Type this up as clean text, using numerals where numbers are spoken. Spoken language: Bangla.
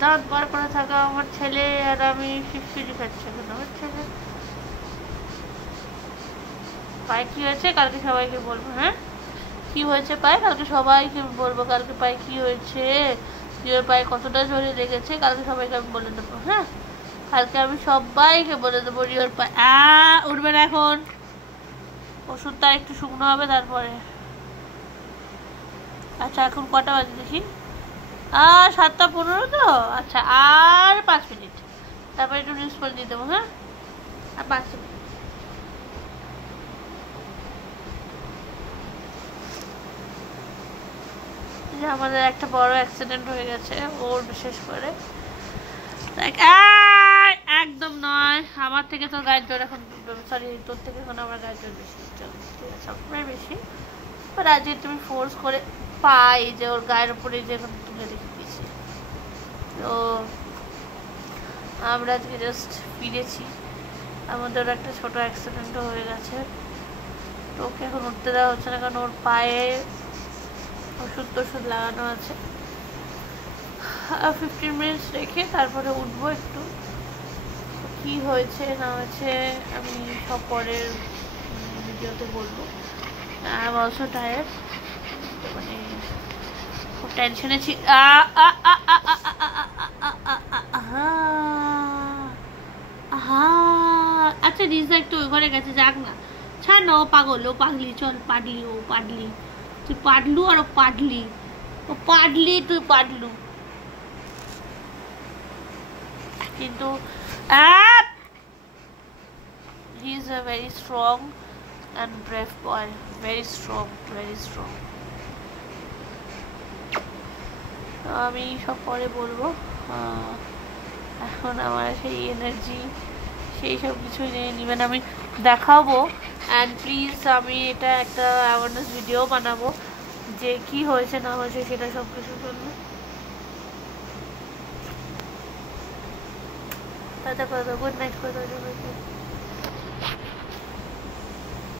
দাঁত বার করে থাকা আমার ছেলে আর আমি খিচুড়ি খাচ্ছি এখন। আমার ছেলে পায়ে কি হয়েছে কালকে সবাইকে বলবো। হ্যাঁ, কি হয়েছে পায়ে কালকে সবাইকে বলবো। কালকে পায়ে কি হয়েছে, রিওর পায়ে কতটা জোরে লেগেছে কালকে সবাইকে আমি বলে দেবো। হ্যাঁ, কালকে আমি সবাইকে বলে দেবো রিওর পায়ে। উঠবে না এখন, ওষুধটা একটু শুকনো হবে তারপরে। আচ্ছা এখন কটা বাজে দেখি? 7:15 তো। আচ্ছা আর 5 মিনিট, তারপরে একটু নিউজ পড়ে দিয়ে দেবো। হ্যাঁ, আর 5 মিনিট। যে আমাদের একটা বড় অ্যাক্সিডেন্ট হয়ে গেছে ওর, বিশেষ করে একদম নয়, আমার থেকে তোর গায়ের জোর এখন, সরি তোর থেকে এখন আমার গায়ের জোর বেশি, ঠিক আছে সবসময় বেশি। বাট আজকে তুমি ফোর্স করে পাই যে ওর গায়ের উপরে যে এখন তুলে রেখে দিয়েছি। তো আমরা আজকে জাস্ট ফিরেছি, আমাদের একটা ছোট অ্যাক্সিডেন্টও হয়ে গেছে। তো ওকে এখন উঠতে দেওয়া হচ্ছে না, কারণ ওর পায়ে ওষুধ টষুধ লাগানো আছে। 15 মিনিটস রেখে তারপরে উঠবো। একটু কি হয়েছে না হয়েছে আমি সব পরের ভিডিওতে বলবো। আই এম অলসো টায়ার্ড, মানে খুব টেনশনে ছি। আচ্ছা রিজা একটু ওই ঘরে গেছে, যাক না, ছাড় না, ও পাগল, ও পাগলি, চল পাডলি, ও পাডলি, তুই পাডলু আর ও পাডলি, ও পাডলি তুই পাডলু। কিন্তু he is a very strong and brave boy, very strong, very strong. আমি সব পরে বলবো। এখন আমার সেই এনার্জি সেই সব কিছু নেবেন, আমি দেখাবো। অ্যান্ড প্লিজ আমি এটা একটা অ্যাওয়ারনেস ভিডিও বানাবো যে কি হয়েছে না হয়েছে সেটা সব কিছুর জন্য। টাটা করে দাও, গুড নাইট করে দাও।